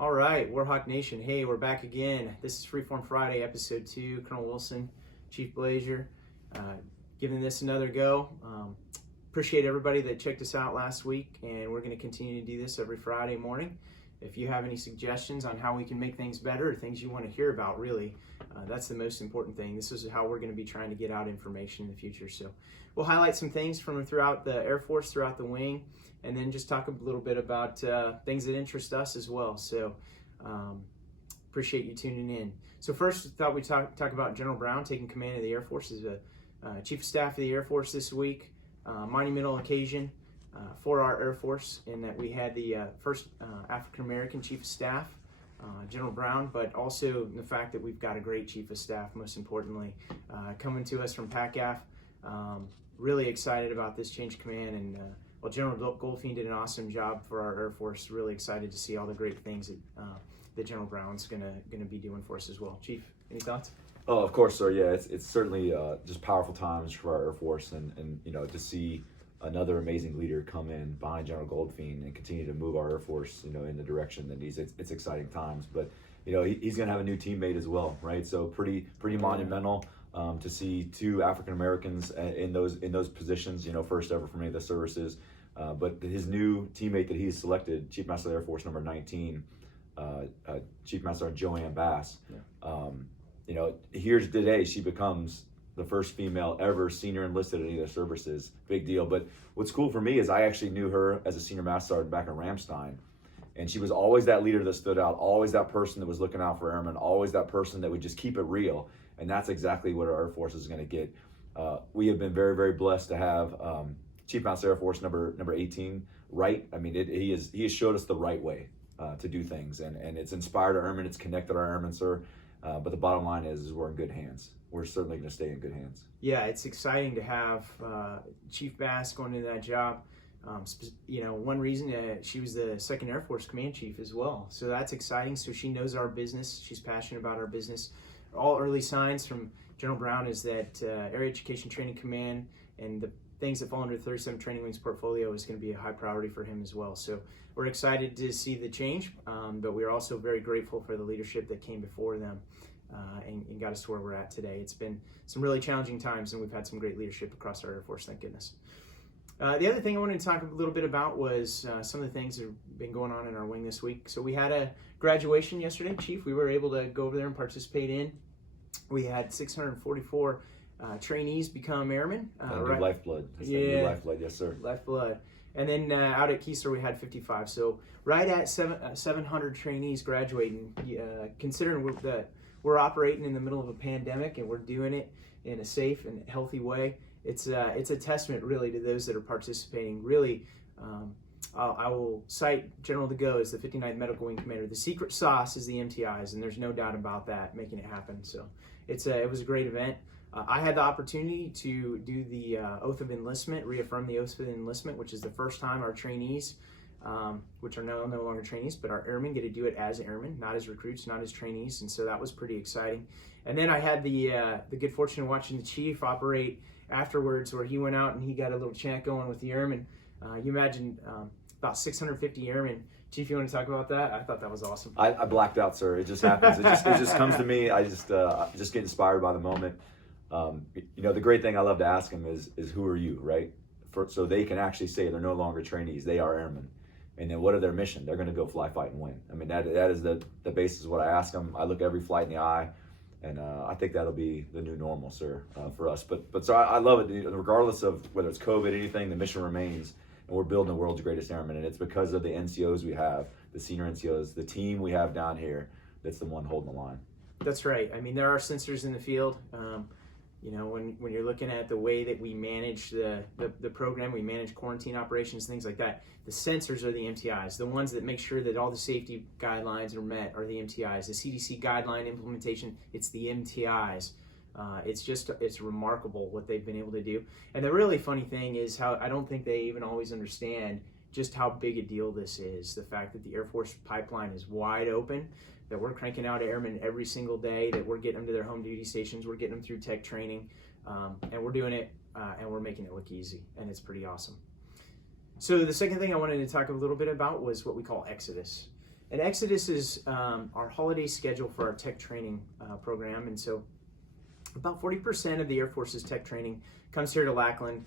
All right, Warhawk Nation. Hey, we're back again. This is Freeform Friday, episode 2. Colonel Wilson, Chief Blazier, giving this another go. Appreciate everybody that checked us out last week, and we're going to continue to do this every Friday morning. If you have any suggestions on how we can make things better, or things you want to hear about, really, that's the most important thing. This is how we're going to be trying to get out information in the future. So we'll highlight some things from throughout the Air Force, throughout the wing, and then just talk a little bit about things that interest us as well. So appreciate you tuning in. So first, I thought we'd talk about General Brown taking command of the Air Force as the Chief of Staff of the Air Force this week. Monumental occasion for our Air Force in that we had the first African-American Chief of Staff, General Brown, but also the fact that we've got a great Chief of Staff, most importantly, coming to us from PACAF. Really excited about this change of command, and well, General Goldfein did an awesome job for our Air Force. Really excited to see all the great things that General Brown's gonna be doing for us as well. Chief, any thoughts? Oh, of course, sir. Yeah, it's certainly just powerful times for our Air Force, and you know, to see another amazing leader come in behind General Goldfein and continue to move our Air Force, you know, in the direction that needs. It's exciting times, but you know, he's going to have a new teammate as well, right? So pretty monumental to see two African Americans in those positions. You know, first ever for many of the services, but his new teammate that he's selected, Chief Master of the Air Force number 19, Chief Master Sergeant Joanne Bass. Yeah. You know, here's today she becomes the first female ever senior enlisted in any of the services. Big deal. But what's cool for me is I actually knew her as a senior master sergeant back in Ramstein, and she was always that leader that stood out, always that person that was looking out for airmen, always that person that would just keep it real. And that's exactly what our Air Force is going to get. We have been very, very blessed to have Chief Master Air Force number 18 right. I mean, he has showed us the right way to do things, and it's inspired our airmen, it's connected our airmen, sir. But the bottom line is we're in good hands. We're certainly going to stay in good hands. Yeah, it's exciting to have Chief Bass going into that job. You know, one reason she was the 2nd Air Force Command Chief as well. So that's exciting. So she knows our business. She's passionate about our business. All early signs from General Brown is that Area Education Training Command and the things that fall under the 37 Training Wings portfolio is going to be a high priority for him as well. So we're excited to see the change, but we're also very grateful for the leadership that came before them and got us to where we're at today. It's been some really challenging times, and we've had some great leadership across our Air Force, thank goodness. The other thing I wanted to talk a little bit about was some of the things that have been going on in our wing this week. So we had a graduation yesterday, Chief. We were able to go over there and participate in. We had 644 trainees become airmen. New lifeblood. Yeah. New lifeblood, yes, sir. Lifeblood. And then out at Keesler, we had 55. So right at 700 trainees graduating, considering that we're operating in the middle of a pandemic and we're doing it in a safe and healthy way. It's a testament really to those that are participating. Really, I will cite General DeGo as the 59th Medical Wing Commander. The secret sauce is the MTIs, and there's no doubt about that, making it happen. So it was a great event. I had the opportunity to do the Oath of Enlistment, reaffirm the Oath of Enlistment, which is the first time our trainees, which are no longer trainees, but our airmen get to do it as airmen, not as recruits, not as trainees, and so that was pretty exciting. And then I had the good fortune of watching the Chief operate afterwards, where he went out and he got a little chant going with the airmen. You imagine about 650 airmen. Chief, you want to talk about that? I thought that was awesome. I blacked out, sir. It just happens. It just comes to me. I just get inspired by the moment. You know, the great thing I love to ask them is who are you, right? So they can actually say they're no longer trainees, they are airmen. And then what are their mission? They're going to go fly, fight, and win. I mean, that is the basis of what I ask them. I look every flight in the eye, and I think that'll be the new normal, sir, for us. But so I love it. Regardless of whether it's COVID, anything, the mission remains, and we're building the world's greatest airmen. And it's because of the NCOs we have, the senior NCOs, the team we have down here, that's the one holding the line. That's right. I mean, there are sensors in the field. You know, when you're looking at the way that we manage the program, we manage quarantine operations, things like that, the sensors are the MTIs. The ones that make sure that all the safety guidelines are met are the MTIs. The CDC guideline implementation, it's the MTIs. It's remarkable what they've been able to do. And the really funny thing is how I don't think they even always understand just how big a deal this is. The fact that the Air Force pipeline is wide open, that we're cranking out airmen every single day, that we're getting them to their home duty stations, we're getting them through tech training, and we're doing it, and we're making it look easy, and it's pretty awesome. So the second thing I wanted to talk a little bit about was what we call Exodus. And Exodus is our holiday schedule for our tech training program. And so about 40% of the Air Force's tech training comes here to Lackland.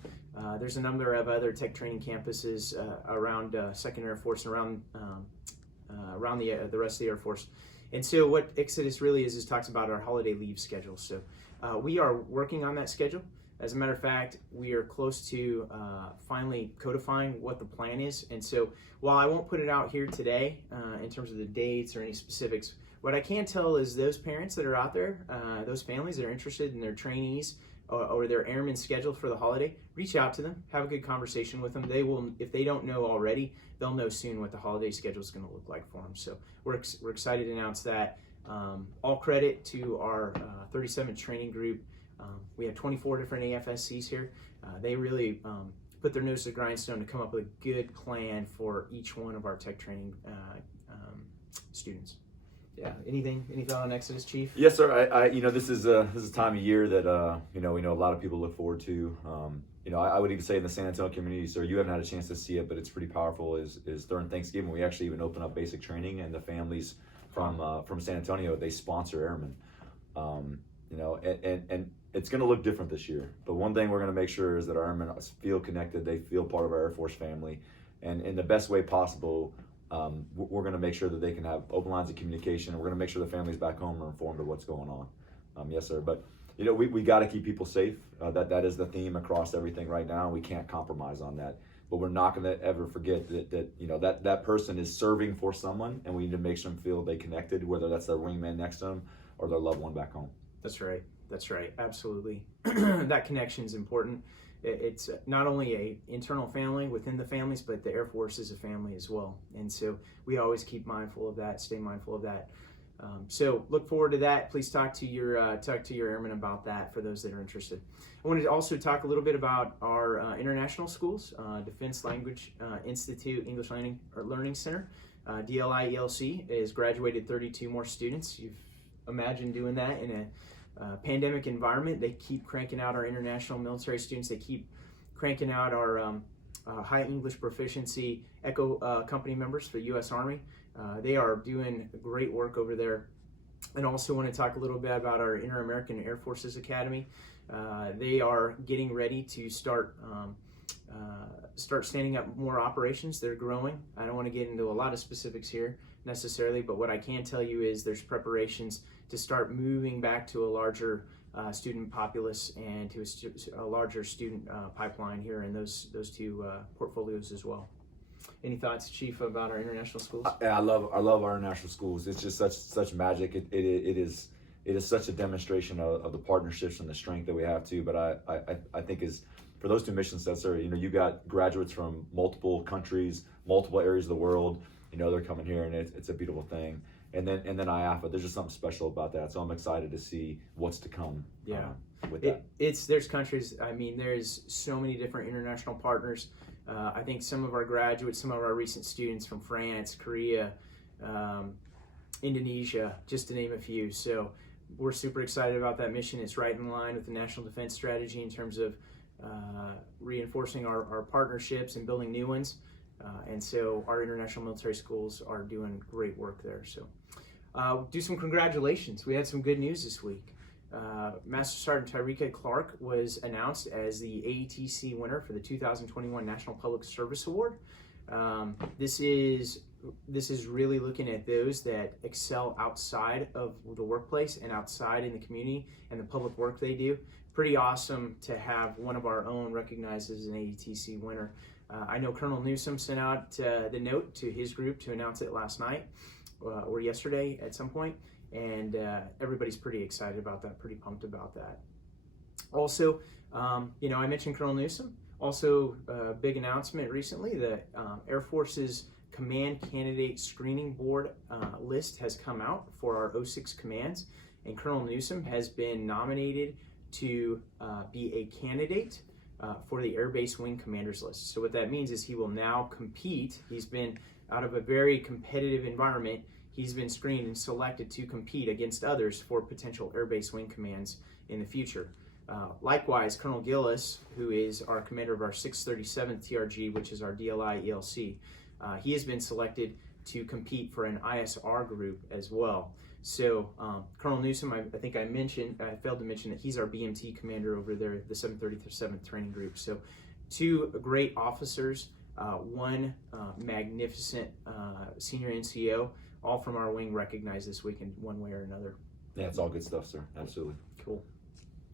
There's a number of other tech training campuses around 2nd Air Force and around the rest of the Air Force. And so what Exodus really is talks about our holiday leave schedule. So we are working on that schedule. As a matter of fact, we are close to finally codifying what the plan is. And so while I won't put it out here today in terms of the dates or any specifics, what I can tell is those parents that are out there, those families that are interested in their trainees or their airmen scheduled for the holiday, reach out to them, have a good conversation with them. They will, if they don't know already, they'll know soon what the holiday schedule is going to look like for them. So we're excited to announce that. All credit to our 37th training group. We have 24 different AFSCs here. They really put their nose to the grindstone to come up with a good plan for each one of our tech training students. Yeah. Any thought on Exodus, Chief? Yes, sir. I this is a time of year that we know a lot of people look forward to. I would even say in the San Antonio community, sir, you haven't had a chance to see it, but it's pretty powerful. Is during Thanksgiving we actually even open up basic training, and the families from San Antonio, they sponsor airmen. And it's going to look different this year. But one thing we're going to make sure is that our airmen feel connected. They feel part of our Air Force family, and in the best way possible. We're going to make sure that they can have open lines of communication. We're going to make sure the families back home are informed of what's going on. Yes, sir. But we got to keep people safe. That is the theme across everything right now. We can't compromise on that. But we're not going to ever forget that person is serving for someone, and we need to make sure them feel they connected, whether that's their wingman next to them or their loved one back home. That's right. Absolutely. That connection is important. It's not only a internal family within the families, but the Air Force is a family as well. And so we always keep mindful of that, stay mindful of that. So look forward to that. Please talk to your airmen about that for those that are interested. I wanted to also talk a little bit about our international schools, Defense Language Institute English Learning Center. DLIELC has graduated 32 more students. You've imagined doing that in a pandemic environment. They keep cranking out our international military students. They keep cranking out our high English proficiency ECHO company members for the U.S. Army. They are doing great work over there. And also want to talk a little bit about our Inter-American Air Forces Academy. They are getting ready to start standing up more operations. They're growing. I don't want to get into a lot of specifics here necessarily, but what I can tell you is there's preparations to start moving back to a larger student populace and to a larger student pipeline here in those two portfolios as well. Any thoughts, Chief, about our international schools? I love our international schools. It's just such magic. It is such a demonstration of the partnerships and the strength that we have too. But I think is for those two mission sets, sir, you got graduates from multiple countries, multiple areas of the world. They're coming here, and it's a beautiful thing. And then IAAFA, there's just something special about that. So I'm excited to see what's to come. Yeah, with that. There's countries. I mean, there's so many different international partners. I think some of our graduates, some of our recent students from France, Korea, Indonesia, just to name a few. So we're super excited about that mission. It's right in line with the National Defense Strategy in terms of reinforcing our partnerships and building new ones. And so our international military schools are doing great work there. So do some congratulations. We had some good news this week. Master Sergeant Tyreka Clark was announced as the AETC winner for the 2021 National Public Service Award. This is really looking at those that excel outside of the workplace and outside in the community and the public work they do. Pretty awesome to have one of our own recognized as an AETC winner. I know Colonel Newsom sent out the note to his group to announce it last night or yesterday at some point, and everybody's pretty excited about that, pretty pumped about that. Also, I mentioned Colonel Newsom. Also, a big announcement recently, the Air Force's Command Candidate Screening Board list has come out for our 06 commands, and Colonel Newsom has been nominated to be a candidate for the Air Base Wing Commanders list. So what that means is he will now compete. He's been out of a very competitive environment. He's been screened and selected to compete against others for potential Air Base Wing commands in the future. Likewise, Colonel Gillis, who is our commander of our 637th TRG, which is our DLIELC, he has been selected to compete for an ISR group as well. So Colonel Newsom, I think I failed to mention that he's our BMT commander over there, the 737th Training Group. So 2 great officers, 1 magnificent senior NCO, all from our wing recognized this week in one way or another. Yeah, it's all good stuff, sir. Absolutely. Cool.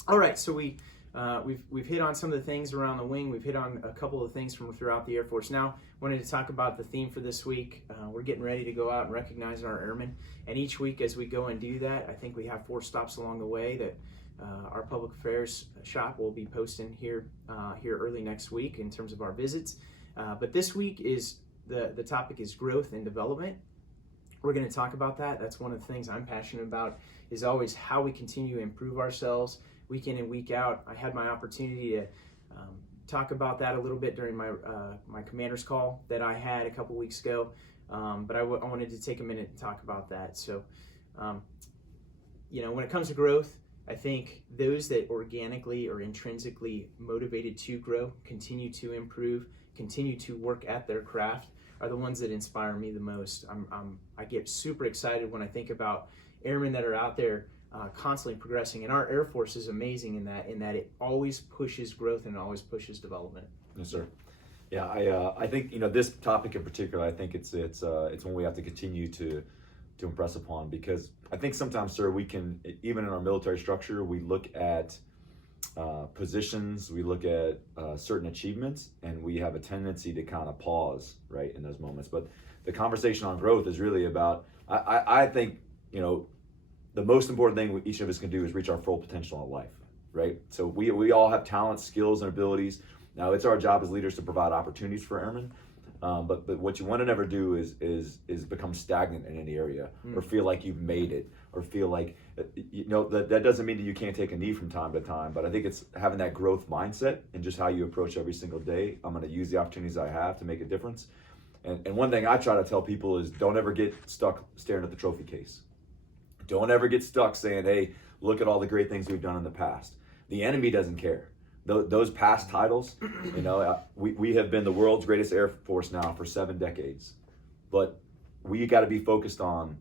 All right, so we've hit on some of the things around the wing. We've hit on a couple of things from throughout the Air Force. Now, wanted to talk about the theme for this week. We're getting ready to go out and recognize our airmen. And each week as we go and do that, I think we have 4 stops along the way that our public affairs shop will be posting here early next week in terms of our visits. But this week is the topic is growth and development. We're going to talk about that. That's one of the things I'm passionate about, is always how we continue to improve ourselves week in and week out. I had my opportunity to talk about that a little bit during my commander's call that I had a couple weeks ago, but I wanted to take a minute and talk about that. So, when it comes to growth, I think those that organically or intrinsically motivated to grow, continue to improve, continue to work at their craft, are the ones that inspire me the most. I get super excited when I think about airmen that are out there constantly progressing, and our Air Force is amazing in that it always pushes growth and always pushes development. Yes, sir. Yeah, I think this topic in particular, I think it's one we have to continue to impress upon, because I think sometimes, sir, we can, even in our military structure, we look at positions, we look at certain achievements, and we have a tendency to kind of pause right in those moments. But the conversation on growth is really about, I think, the most important thing each of us can do is reach our full potential in life, right? So we all have talents, skills, and abilities. Now, it's our job as leaders to provide opportunities for airmen, but what you want to never do is become stagnant in any area, or feel like you've made it, or feel like, that doesn't mean that you can't take a knee from time to time, but I think it's having that growth mindset and just how you approach every single day. I'm going to use the opportunities I have to make a difference. And one thing I try to tell people is, don't ever get stuck staring at the trophy case. Don't ever get stuck saying, hey, look at all the great things we've done in the past. The enemy doesn't care. Those past titles, we have been the world's greatest Air Force now for 7 decades. But we got to be focused on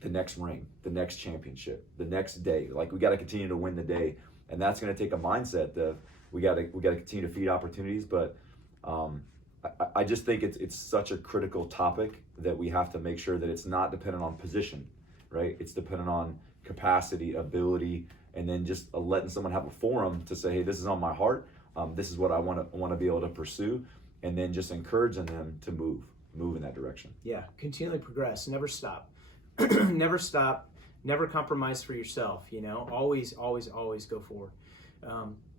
the next ring, the next championship, the next day. Like, we got to continue to win the day. And that's going to take a mindset that we got to continue to feed opportunities. But I just think it's such a critical topic that we have to make sure that it's not dependent on position, right? It's dependent on capacity, ability, and then just letting someone have a forum to say, hey, this is on my heart. This is what I want to be able to pursue, and then just encouraging them to move in that direction. Yeah, continually progress, never stop. Never stop, never compromise for yourself, always go forward.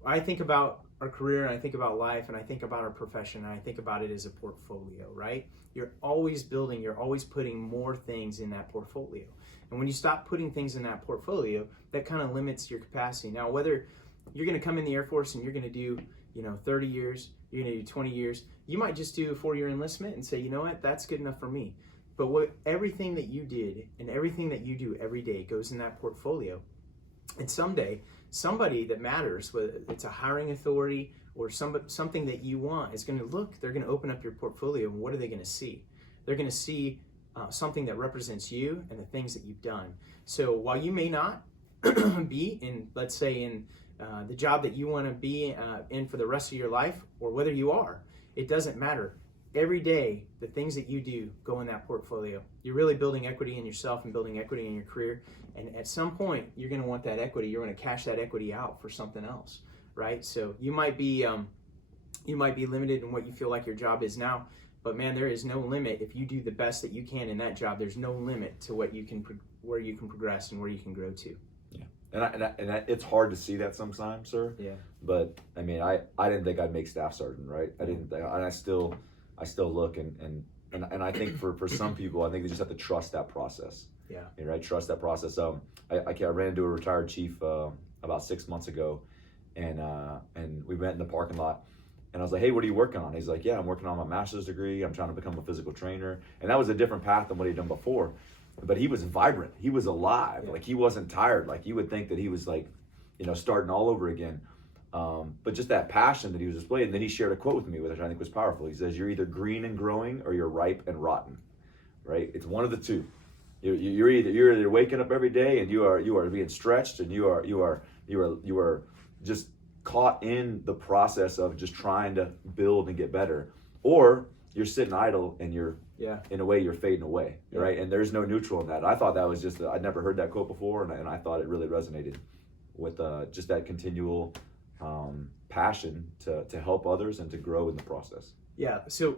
I think about our career, and I think about life, and I think about our profession, and I think about it as a portfolio, right? You're always building, you're always putting more things in that portfolio. And when you stop putting things in that portfolio, that kind of limits your capacity. Now, whether you're going to come in the Air Force and you're going to do, 30 years, you're going to do 20 years, you might just do a 4-year enlistment and say, you know what, that's good enough for me. But everything that you did and everything that you do every day goes in that portfolio. And someday, somebody that matters, whether it's a hiring authority or something that you want, is going to look, they're going to open up your portfolio, and what are they going to see? They're going to see something that represents you and the things that you've done. So while you may not be in, let's say, in the job that you want to be in for the rest of your life, or whether you are, it doesn't matter. Every day, the things that you do go in that portfolio. You're really building equity in yourself and building equity in your career. And at some point, you're going to want that equity. You're going to cash that equity out for something else, right? So you might be limited in what you feel like your job is now. But man, there is no limit. If you do the best that you can in that job, there's no limit to what you can, where you can progress and where you can grow to. Yeah, and it's hard to see that sometimes, sir. Yeah. But I mean, I didn't think I'd make staff sergeant, right? I didn't, and I still look and I think for some people, I think they just have to trust that process. Yeah. Right. Trust that process. I ran into a retired chief about 6 months ago, and we met in the parking lot. And I was like, hey, what are you working on? He's like, yeah, I'm working on my master's degree. I'm trying to become a physical trainer. And that was a different path than what he'd done before. But he was vibrant. He was alive. Yeah. Like, he wasn't tired. Like, you would think that he was like, starting all over again. But just that passion that he was displaying. And then he shared a quote with me, which I think was powerful. He says, you're either green and growing or you're ripe and rotten, right? It's one of the two. You're either waking up every day and you are being stretched, and you are just caught in the process of just trying to build and get better, or you're sitting idle and you're in a way you're fading away, right? And there's no neutral in that. I thought that was just I'd never heard that quote before, and I thought it really resonated with just that continual passion to help others and to grow in the process. Yeah, so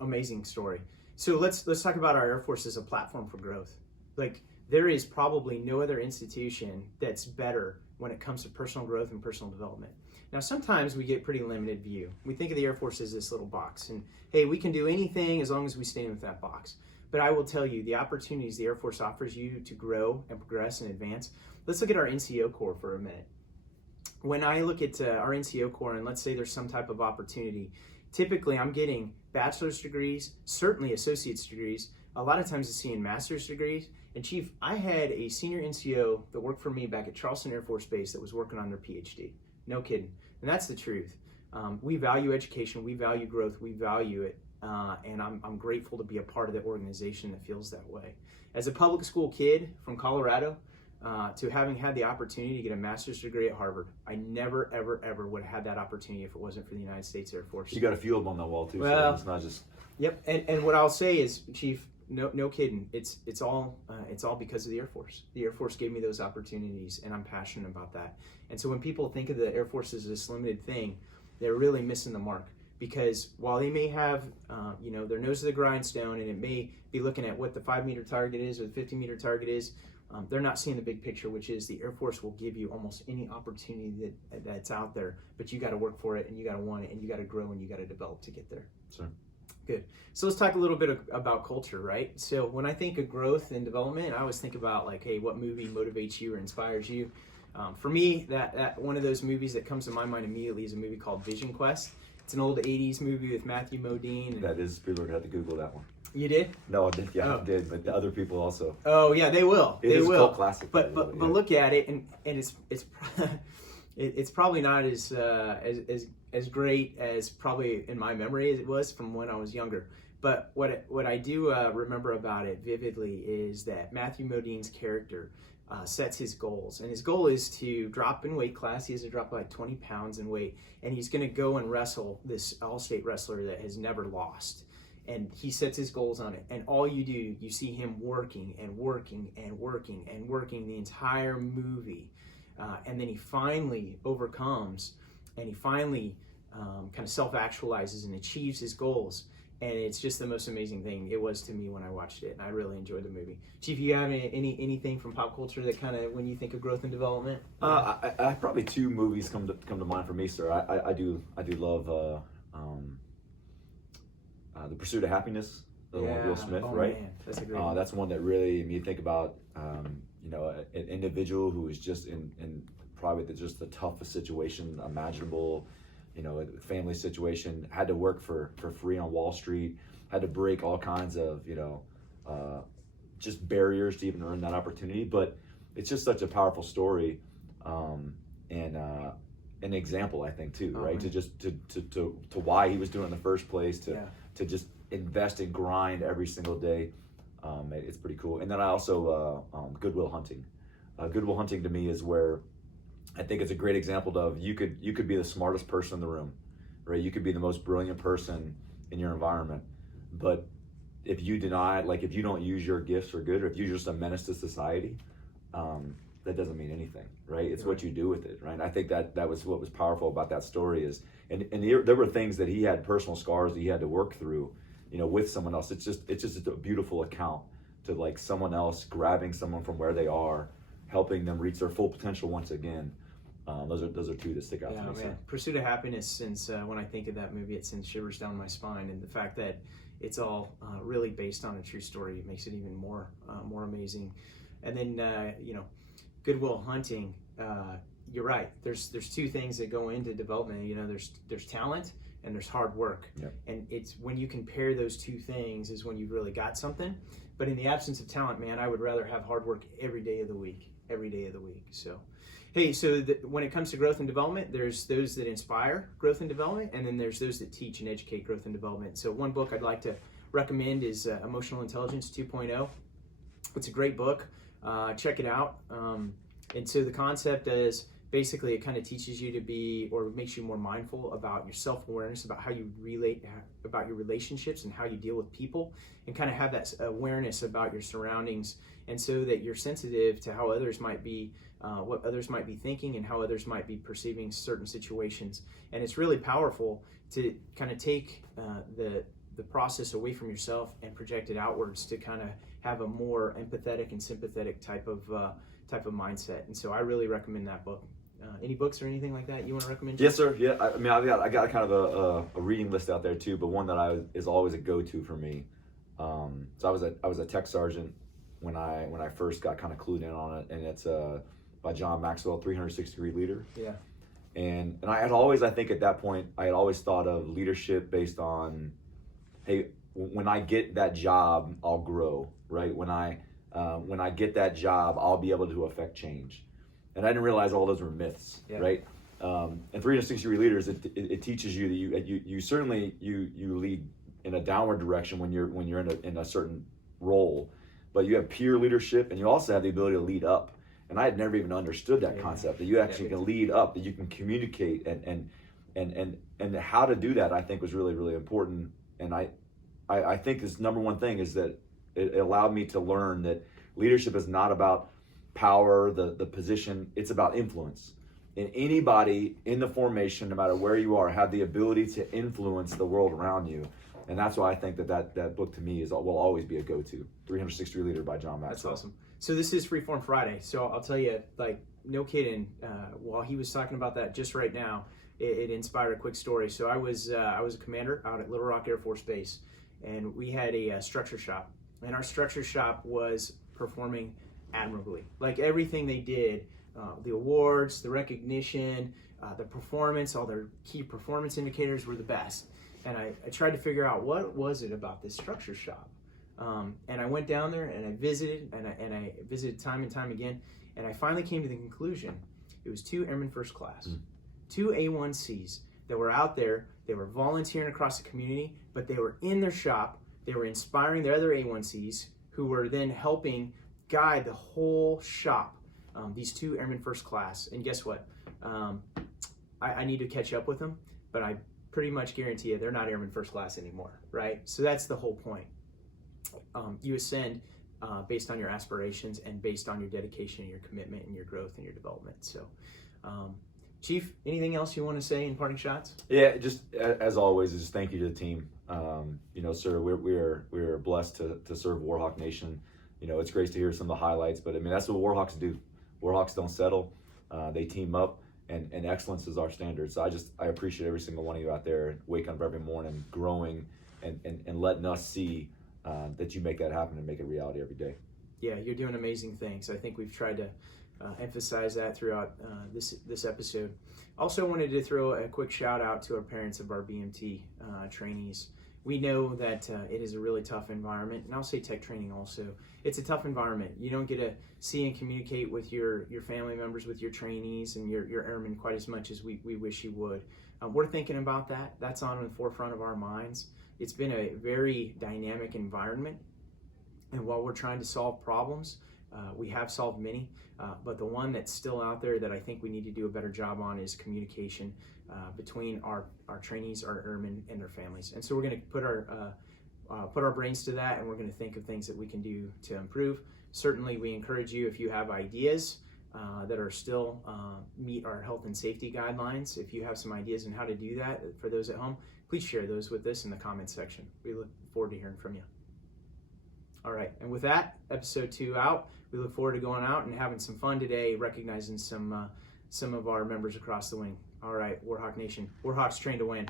amazing story. So let's talk about our Air Force as a platform for growth. Like, there is probably no other institution that's better when it comes to personal growth and personal development. Now, sometimes we get pretty limited view. We think of the Air Force as this little box, and hey, we can do anything as long as we stay with that box. But I will tell you, the opportunities the Air Force offers you to grow and progress and advance. Let's look at our NCO Corps for a minute. When I look at our NCO Corps, and let's say there's some type of opportunity, typically I'm getting bachelor's degrees, certainly associate's degrees, a lot of times I'm seeing master's degrees. And Chief, I had a senior NCO that worked for me back at Charleston Air Force Base that was working on their PhD. No kidding. And that's the truth. We value education, we value growth, we value it. And I'm grateful to be a part of the organization that feels that way. As a public school kid from Colorado, to having had the opportunity to get a master's degree at Harvard, I never, ever, ever would have had that opportunity if it wasn't for the United States Air Force. You got a few of them on that wall too, well, so it's not just... Yep, and what I'll say is, Chief, no kidding, it's all because of the Air Force. The Air Force gave me those opportunities, and I'm passionate about that. And so when people think of the Air Force as this limited thing, they're really missing the mark. Because while they may have, their nose to the grindstone, and it may be looking at what the 5-meter target is or the 50-meter target is, they're not seeing the big picture, which is the Air Force will give you almost any opportunity that's out there, but you got to work for it, and you got to want it, and you got to grow, and you got to develop to get there. Sure. Good. So let's talk a little bit about culture, right? So when I think of growth and development, I always think about like, hey, what movie motivates you or inspires you? For me, that one of those movies that comes to my mind immediately is a movie called Vision Quest. It's an old 80s movie with Matthew Modine. That is, people are going to have to Google that one. You did? No, I did. Yeah, I did, but the other people also. Oh yeah, they will. It is a cult classic. But look at it, and it's probably not as great as probably in my memory as it was from when I was younger. But what I do remember about it vividly is that Matthew Modine's character sets his goals, and his goal is to drop in weight class. He has to drop like 20 pounds in weight, and he's going to go and wrestle this all-state wrestler that has never lost. And he sets his goals on it, and all you see him working and working and working and working the entire movie, and then he finally overcomes, and he finally kind of self-actualizes and achieves his goals. And it's just the most amazing thing it was to me when I watched it, and I really enjoyed the movie. Chief, you have anything from pop culture that kind of, when you think of growth and development? I probably two movies come to mind for me, sir. I do love The Pursuit of Happiness, the one with Will Smith, right? Man. That's a great one. That's one that really, you think about, an individual who is just in probably just the toughest situation imaginable. A family situation, had to work for free on Wall Street, had to break all kinds of, just barriers to even earn that opportunity. But it's just such a powerful story, and an example, I think, too, right? Man. To why he was doing it in the first place, to just invest and grind every single day. It's pretty cool. And then I also, Good Will Hunting. Good Will Hunting to me is where I think it's a great example of you could be the smartest person in the room, right? You could be the most brilliant person in your environment, but if you if you don't use your gifts for good, or if you're just a menace to society, that doesn't mean anything, right? It's what you do with it, right? And I think that was what was powerful about that story is, and there were things that he had, personal scars that he had to work through, with someone else. It's just a beautiful account to like someone else grabbing someone from where they are, helping them reach their full potential once again. Those are two that stick out to me. Man. Pursuit of Happiness, since when I think of that movie, it sends shivers down my spine, and the fact that it's all really based on a true story, it makes it even more amazing. And then Good Will Hunting, you're right. There's two things that go into development. There's talent and there's hard work. Yep. And it's when you compare those two things is when you've really got something. But in the absence of talent, man, I would rather have hard work every day of the week. So, hey, when it comes to growth and development, there's those that inspire growth and development, and then there's those that teach and educate growth and development. So one book I'd like to recommend is Emotional Intelligence 2.0. It's a great book. Check it out. And so the concept is basically it kind of teaches you to be, or makes you more mindful about your self-awareness, about how you relate, about your relationships and how you deal with people, and kind of have that awareness about your surroundings, and so that you're sensitive to how others might be, what others might be thinking and how others might be perceiving certain situations. And it's really powerful to kind of take the process away from yourself and project it outwards to kind of have a more empathetic and sympathetic type of mindset. And so I really recommend that book. Any books or anything like that you want to recommend? Yes, sir. Yeah, I mean, I got kind of a reading list out there too, but one that is always a go-to for me. So I was a tech sergeant when I first got kind of clued in on it, and it's by John Maxwell, 360-degree leader. Yeah. And I had always, I think at that point, I had always thought of leadership based on, hey, when I get that job, I'll grow, right? When I get that job, I'll be able to affect change. And I didn't realize all those were myths, yeah. Right? And 360-degree leaders, it teaches you that you certainly lead in a downward direction when you're in a certain role, but you have peer leadership, and you also have the ability to lead up. And I had never even understood that concept, that you actually can lead up, that you can communicate, and how to do that, I think, was really, really important. And I think this number one thing is that it allowed me to learn that leadership is not about power, the position, it's about influence. And anybody in the formation, no matter where you are, have the ability to influence the world around you. And that's why I think that book to me will always be a go-to. 360 Leader by John Maxwell. That's awesome. So this is Freeform Friday. So I'll tell you, like, no kidding, while he was talking about that just right now, it inspired a quick story. So I was a commander out at Little Rock Air Force Base, and we had a structure shop. And our structure shop was performing admirably. Like, everything they did, the awards, the recognition, the performance, all their key performance indicators were the best. And I tried to figure out what was it about this structure shop. And I went down there and I visited, and I visited time and time again, and I finally came to the conclusion it was 2 Airmen First Class, 2 A1Cs that were out there. They were volunteering across the community, but they were in their shop. They were inspiring the other A1Cs who were then helping guide the whole shop, these 2 Airmen First Class. And guess what? I need to catch up with them, but I pretty much guarantee you they're not Airmen First Class anymore, right? So that's the whole point. You ascend based on your aspirations and based on your dedication and your commitment and your growth and your development. So, Chief, anything else you want to say in parting shots? Yeah, just as always, just thank you to the team. Sir, we're blessed to serve Warhawk Nation. It's great to hear some of the highlights, but I mean, that's what Warhawks do. Warhawks don't settle. They team up, and excellence is our standard. So I appreciate every single one of you out there waking up every morning, growing, and letting us see that you make that happen and make it reality every day. Yeah, you're doing amazing things. I think we've tried to emphasize that throughout this episode. Also wanted to throw a quick shout out to our parents of our BMT trainees. We know that it is a really tough environment, and I'll say tech training also. It's a tough environment. You don't get to see and communicate with your family members, with your trainees and your airmen quite as much as we wish you would. We're thinking about that. That's on the forefront of our minds. It's been a very dynamic environment, and while we're trying to solve problems, we have solved many, but the one that's still out there that I think we need to do a better job on is communication between our trainees, our airmen, and their families. And so we're going to put our brains to that, and we're going to think of things that we can do to improve. Certainly, we encourage you, if you have ideas that are still meet our health and safety guidelines, if you have some ideas on how to do that for those at home, please share those with us in the comments section. We look forward to hearing from you. All right, and with that, episode 2 out. We look forward to going out and having some fun today, recognizing some of our members across the wing. All right, Warhawk Nation. Warhawks trained to win.